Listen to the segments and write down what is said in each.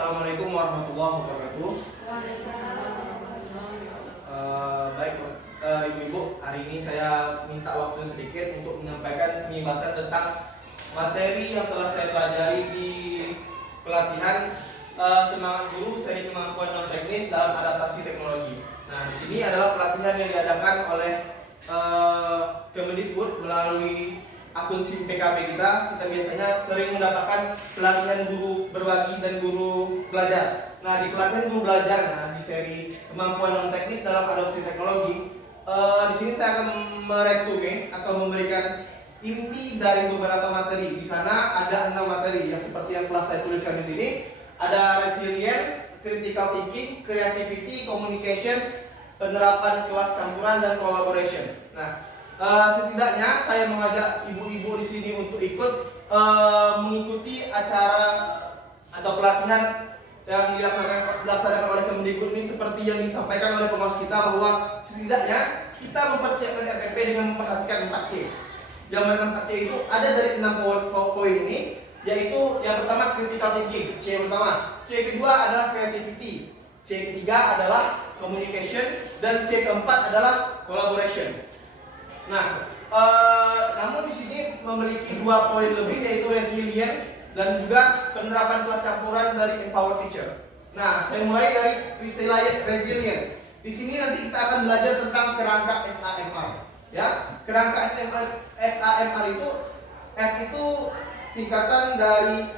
Assalamualaikum warahmatullahi wabarakatuh. Baik, Ibu-ibu, hari ini saya minta waktu sedikit untuk menyampaikan pembahasan tentang materi yang telah saya pelajari di pelatihan semangat guru seni kemampuan non teknis dalam adaptasi teknologi. Nah, di sini adalah pelatihan yang diadakan oleh Kemendikbud melalui akun SIM PKB kita biasanya sering mendapatkan pelatihan guru berbagi dan guru belajar. Nah, di pelatihan guru belajar, di seri kemampuan non teknis dalam adopsi teknologi, di sini saya akan meresume atau memberikan inti dari beberapa materi. Di sana ada 6 materi yang seperti yang telah saya tuliskan di sini. Ada resilience, critical thinking, creativity, communication, penerapan kelas campuran dan collaboration. Nah, setidaknya saya mengajak ibu-ibu di sini untuk ikut mengikuti acara atau pelatihan yang dilaksanakan oleh Kemendikbud ini seperti yang disampaikan oleh pengawas kita, bahwa setidaknya kita mempersiapkan RPP dengan memperhatikan 4C. Yang mana 4C itu ada dari 6 poin ini, yaitu yang pertama critical thinking, C yang pertama. C kedua adalah creativity, C ketiga adalah communication, dan C keempat adalah collaboration. Nah, namun di sini memiliki 2 poin lebih, yaitu resilience dan juga penerapan kelas campuran dari empower teacher. Nah, saya mulai dari resilience. Di sini nanti kita akan belajar tentang kerangka SAMR. Ya, kerangka SAMR itu, S itu singkatan dari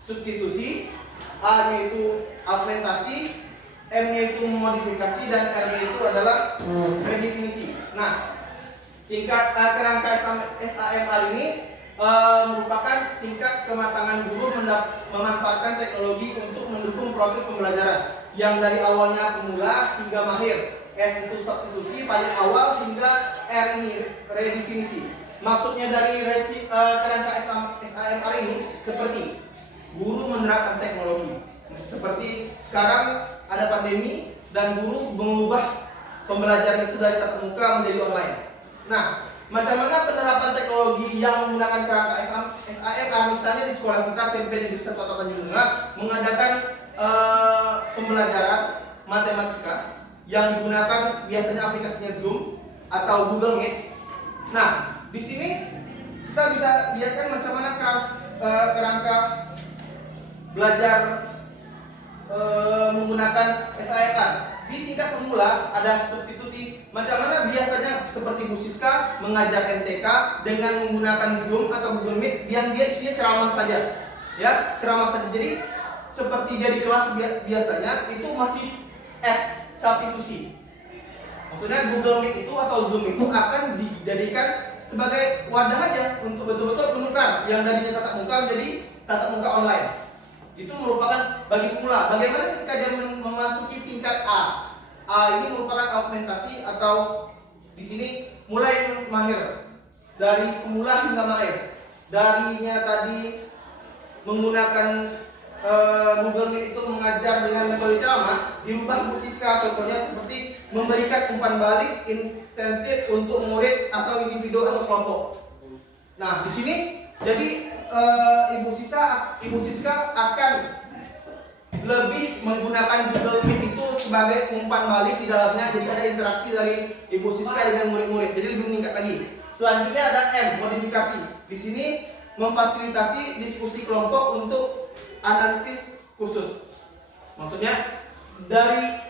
substitusi, A-nya itu augmentasi, M-nya itu modifikasi, dan R-nya itu adalah redefinisi. Nah, tingkat kerangka SAMR ini merupakan tingkat kematangan guru memanfaatkan teknologi untuk mendukung proses pembelajaran yang dari awalnya pemula hingga mahir. S itu substitusi paling awal, hingga R ini redefinisi. Maksudnya dari kerangka SAMR ini seperti guru menerapkan teknologi. Seperti sekarang ada pandemi dan guru mengubah pembelajaran itu dari tatap muka menjadi online. Nah, macam mana penerapan teknologi yang menggunakan kerangka SAMR? Misalnya di sekolah kita SMP Negeri 1 Kota Tanjung Bunga mengadakan pembelajaran matematika yang digunakan biasanya aplikasinya Zoom atau Google Meet. Nah, di sini kita bisa lihatkan macam mana kerangka belajar menggunakan SAMR. Di tingkat pemula ada substitusi. Macam mana biasanya seperti Bu Siska mengajar NTK dengan menggunakan Zoom atau Google Meet, yang dia isinya ceramah saja. Ya, ceramah saja. Jadi seperti dia di kelas biasanya itu masih S, substitusi. Maksudnya Google Meet itu atau Zoom itu akan dijadikan sebagai wadah aja untuk betul-betul menukar yang darinya tatap muka menjadi tatap muka online. Itu merupakan bagi pemula. Bagaimana ketika dia memasuki tingkat A? A ini merupakan augmentasi atau di sini mulai mahir, dari pemula hingga mahir. Darinya tadi menggunakan Google Meet itu mengajar dengan metode ceramah, dirubah Bu Siska contohnya seperti memberikan umpan balik intensif untuk murid atau individu atau kelompok. Nah, di sini jadi Ibu Siska akan lebih menggunakan Google Meet itu sebagai umpan balik di dalamnya, jadi ada interaksi dari Ibu Siska dengan murid-murid, jadi lebih meningkat lagi. Selanjutnya ada M, modifikasi. Di sini memfasilitasi diskusi kelompok untuk analisis khusus. Maksudnya dari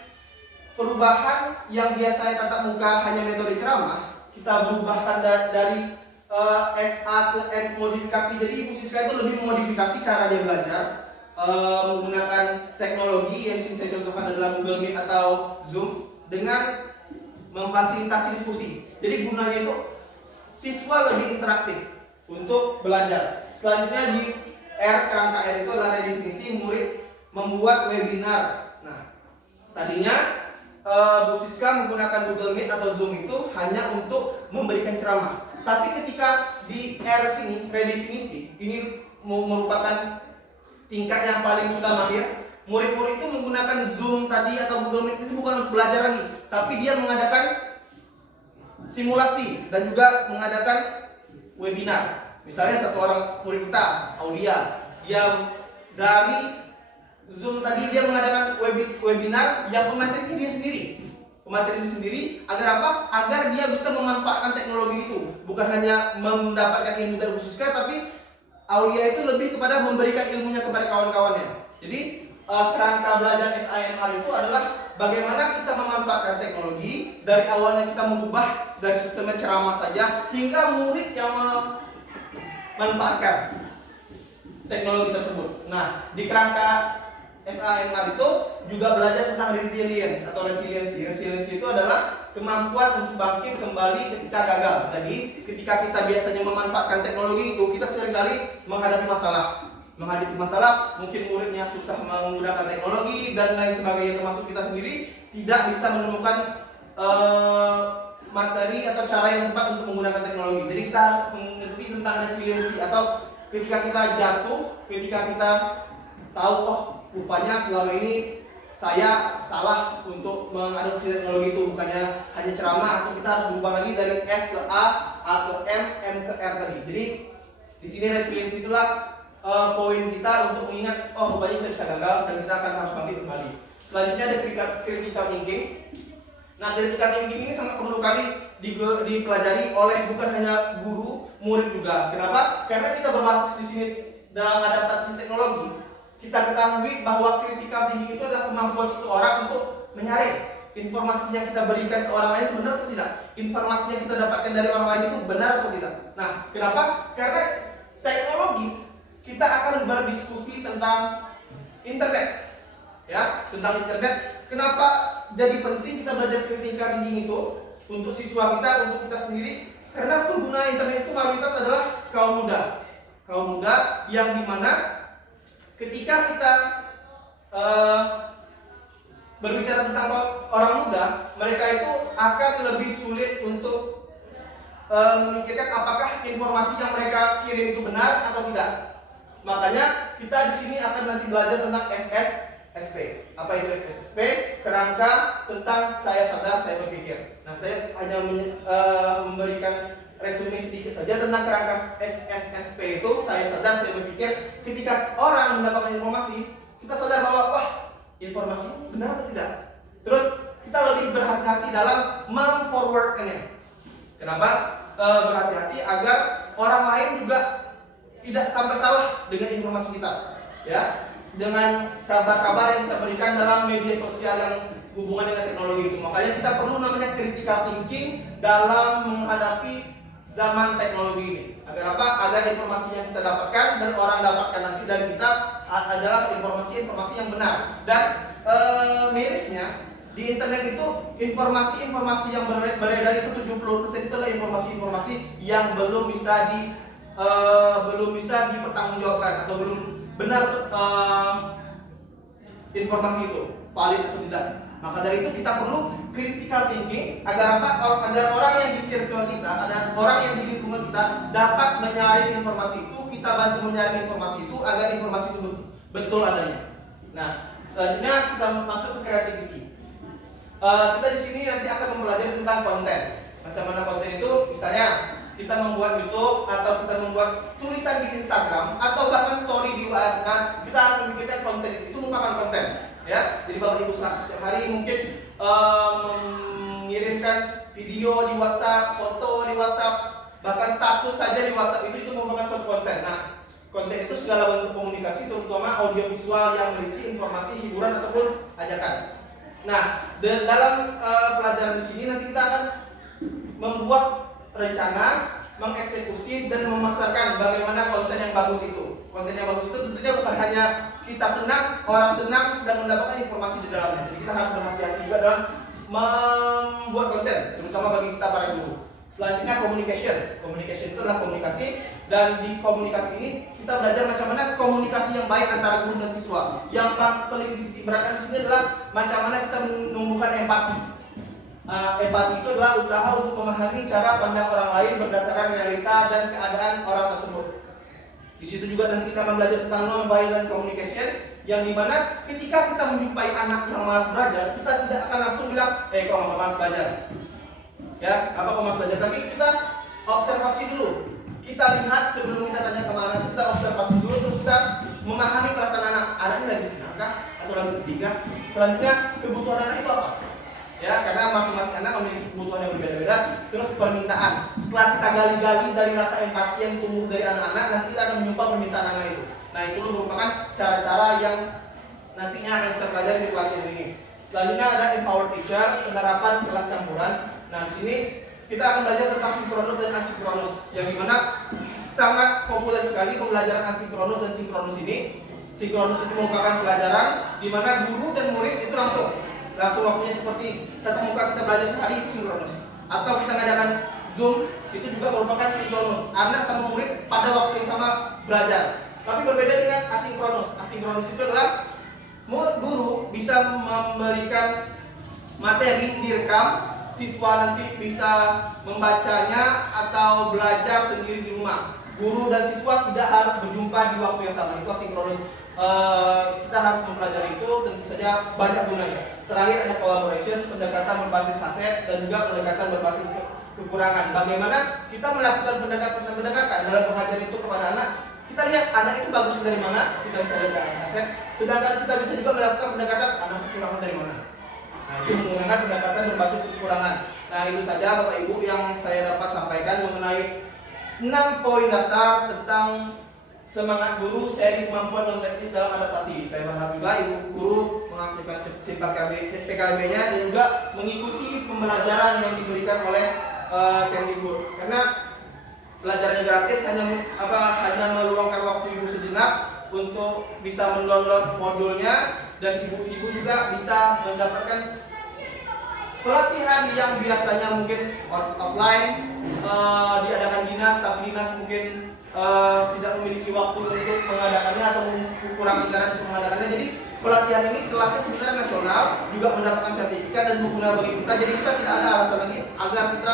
perubahan yang biasanya tatap muka hanya metode ceramah, kita berubahkan dari SA ke M, modifikasi. Jadi Ibu Siska itu lebih memodifikasi cara dia belajar menggunakan teknologi yang sini saya contohkan adalah Google Meet atau Zoom dengan memfasilitasi diskusi. Jadi gunanya itu siswa lebih interaktif untuk belajar. Selanjutnya di R, kerangka R itu adalah redefinisi, murid membuat webinar. Nah, tadinya Bu Siska menggunakan Google Meet atau Zoom itu hanya untuk memberikan ceramah. Tapi ketika di R sini, redefinisi, ini merupakan tingkat yang paling sudah mahir. Murid-murid itu menggunakan Zoom tadi atau Google Meet itu bukan untuk belajar lagi, tapi dia mengadakan simulasi dan juga mengadakan webinar. Misalnya satu orang murid kita, Aulia, dia dari Zoom tadi dia mengadakan webinar yang pematerinya dia sendiri. Pematerinya sendiri agar apa? Agar dia bisa memanfaatkan teknologi itu. Bukan hanya mendapatkan ilmu dari Bu Siska, tapi Aulia itu lebih kepada memberikan ilmunya kepada kawan-kawannya. Jadi kerangka belajar SIMR itu adalah bagaimana kita memanfaatkan teknologi. Dari awalnya kita mengubah dari sistem ceramah saja hingga murid yang memanfaatkan teknologi tersebut. Nah, di kerangka SIMR itu juga belajar tentang resilience atau resiliensi. Resiliensi itu adalah kemampuan untuk bangkit kembali ketika gagal. Jadi, ketika kita biasanya memanfaatkan teknologi itu, kita seringkali menghadapi masalah. Menghadapi masalah, mungkin muridnya susah menggunakan teknologi dan lain sebagainya, termasuk kita sendiri tidak bisa menemukan materi atau cara yang tepat untuk menggunakan teknologi. Jadi kita harus mengerti tentang resiliensi, atau ketika kita jatuh, ketika kita tahu rupanya selama ini saya salah untuk mengadopsi teknologi itu, bukannya hanya ceramah, atau kita harus berubah lagi dari S ke A ke M, M ke R tadi. Jadi di sini resiliensi itulah poin kita untuk mengingat rupanya kita bisa gagal dan kita akan harus bangkit kembali. Selanjutnya ada critical thinking. Nah, critical thinking ini sangat perlu kali dipelajari oleh bukan hanya guru, murid juga. Kenapa? Karena kita berbasis di sini dalam adaptasi teknologi. Kita ketahui bahwa critical thinking itu adalah kemampuan seseorang untuk menyaring informasi yang kita berikan ke orang lain itu benar atau tidak, informasi yang kita dapatkan dari orang lain itu benar atau tidak. Nah, kenapa? Karena teknologi kita akan berdiskusi tentang internet, ya, tentang internet. Kenapa jadi penting kita belajar critical thinking itu untuk siswa kita, untuk kita sendiri? Karena pengguna internet itu mayoritas adalah kaum muda yang dimana ketika kita berbicara tentang orang muda, mereka itu akan lebih sulit untuk memikirkan apakah informasi yang mereka kirim itu benar atau tidak. Makanya kita di sini akan nanti belajar tentang SSSP. Apa itu SSSP? Kerangka tentang saya sadar, saya berpikir. Nah, saya hanya memberikan resume sedikit saja tentang kerangka SSSP itu. Saya sadar, saya berpikir. Ketika orang mendapatkan informasi, kita sadar bahwa informasi ini benar atau tidak. Terus kita lebih berhati-hati dalam memforwardkannya. Kenapa? Berhati-hati agar orang lain juga tidak sampai salah dengan informasi kita, ya, dengan kabar-kabar yang kita berikan dalam media sosial yang hubungan dengan teknologi itu. Makanya kita perlu namanya critical thinking dalam menghadapi zaman teknologi ini. Agar apa? Agar informasi yang kita dapatkan dan orang dapatkan nanti dari kita adalah informasi-informasi yang benar. Dan mirisnya di internet itu informasi-informasi yang beredar itu 70% itu adalah informasi-informasi yang belum bisa dipertanggungjawabkan atau belum benar informasi itu valid atau tidak. Maka dari itu kita perlu critical thinking agar apa? Agar orang yang di circle kita, ada orang yang di lingkungan kita dapat menyaring informasi itu, kita bantu menyaring informasi itu agar informasi itu betul adanya. Nah, selanjutnya kita masuk ke creativity. Kita di sini nanti akan mempelajari tentang konten. Macam mana konten itu? Misalnya kita membuat YouTube atau kita membuat tulisan di Instagram atau bahkan story di WhatsApp. Nah, kita harus memikirkan konten itu merupakan konten, ya. Jadi Bapak Ibu setiap hari mungkin mengirimkan video di WhatsApp, foto di WhatsApp, bahkan status saja di WhatsApp itu merupakan suatu konten. Nah, konten itu segala bentuk komunikasi, terutama audiovisual yang berisi informasi, hiburan ataupun ajakan. Nah, dalam pelajaran di sini nanti kita akan membuat rencana, mengeksekusi dan memasarkan bagaimana konten yang bagus itu. Konten yang bagus itu tentunya bukan hanya kita senang, orang senang dan mendapatkan informasi di dalamnya. Jadi kita harus berhati-hati juga dalam membuat konten, terutama bagi kita para guru. Selanjutnya communication. Communication itu adalah komunikasi, dan di komunikasi ini kita belajar macam mana komunikasi yang baik antara guru dan siswa. Yang paling diberatkan di sini adalah macam mana kita menumbuhkan empati. Empati itu adalah usaha untuk memahami cara pandang orang lain berdasarkan realita dan keadaan orang tersebut. Di situ juga nanti kita akan belajar tentang non-violent communication, yang dimana ketika kita menjumpai anak yang malas belajar, kita tidak akan langsung bilang, kok nggak malas belajar, ya, apa kok malas belajar? Tapi kita observasi dulu. Kita lihat sebelum kita tanya sama anak, kita observasi dulu, terus kita memahami perasaan anak. Anak ini lagi senang kah? atau lanjut tiga. Selanjutnya kebutuhan anak itu apa? Ya, karena masing-masing anak memiliki kebutuhan yang berbeda-beda. Terus permintaan. Setelah kita gali-gali dari rasa empati yang tumbuh dari anak-anak, nanti kita akan menyumpah permintaan anak itu. Nah, itu merupakan cara-cara yang nantinya akan kita pelajari di pelatihan ini. Selanjutnya ada empower teacher, penerapan kelas campuran. Nah, di sini kita akan belajar tentang sinkronus dan asinkronus, yang dimana sangat populer sekali pembelajaran asinkronus dan sinkronus ini. Sinkronus itu merupakan pelajaran di mana guru dan murid itu langsung waktunya seperti tatap muka kita belajar sehari, itu sinkronus. Atau kita ngadakan Zoom, itu juga merupakan sinkronus. Anak sama murid pada waktu yang sama belajar. Tapi berbeda dengan asinkronus. Asinkronus itu adalah guru bisa memberikan materi direkam, siswa nanti bisa membacanya atau belajar sendiri di rumah. Guru dan siswa tidak harus berjumpa di waktu yang sama. Itu asinkronus. Kita harus mempelajari itu, tentu saja banyak gunanya. Terakhir ada collaboration, pendekatan berbasis aset dan juga pendekatan berbasis kekurangan. Bagaimana kita melakukan pendekatan dalam mengajar itu kepada anak. Kita lihat anak itu bagus dari mana, kita bisa lihat dari aset. Sedangkan kita bisa juga melakukan pendekatan anak kekurangan dari mana. Nah, itu menggunakan pendekatan berbasis kekurangan. Nah, itu saja Bapak Ibu yang saya dapat sampaikan mengenai 6 poin dasar tentang semangat guru seri kemampuan non teknis dalam adaptasi. Saya berharap juga Ibu guru mengaktifkan PKB-nya dan juga mengikuti pembelajaran yang diberikan oleh Kemdikbud. Karena belajarnya gratis, hanya meluangkan waktu Ibu sejenak untuk bisa mendownload modulnya, dan ibu-ibu juga bisa mendapatkan pelatihan yang biasanya mungkin offline, diadakan dinas, tapi dinas mungkin tidak memiliki waktu untuk mengadakannya atau kurang anggaran untuk mengadakannya. Jadi pelatihan ini kelasnya sebenarnya nasional, juga mendapatkan sertifikat dan berguna bagi kita. Jadi kita tidak ada alasan lagi agar kita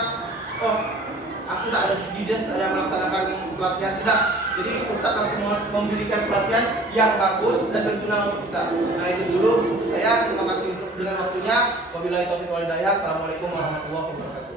aku tak ada di dinas, tak ada melaksanakan pelatihan, tidak. Jadi pusat langsung memberikan pelatihan yang bagus dan berguna untuk kita. Nah, itu dulu untuk saya. Terima kasih untuk dengan waktunya. Wabillahi taufiq wal hidayah. Assalamualaikum warahmatullahi wabarakatuh.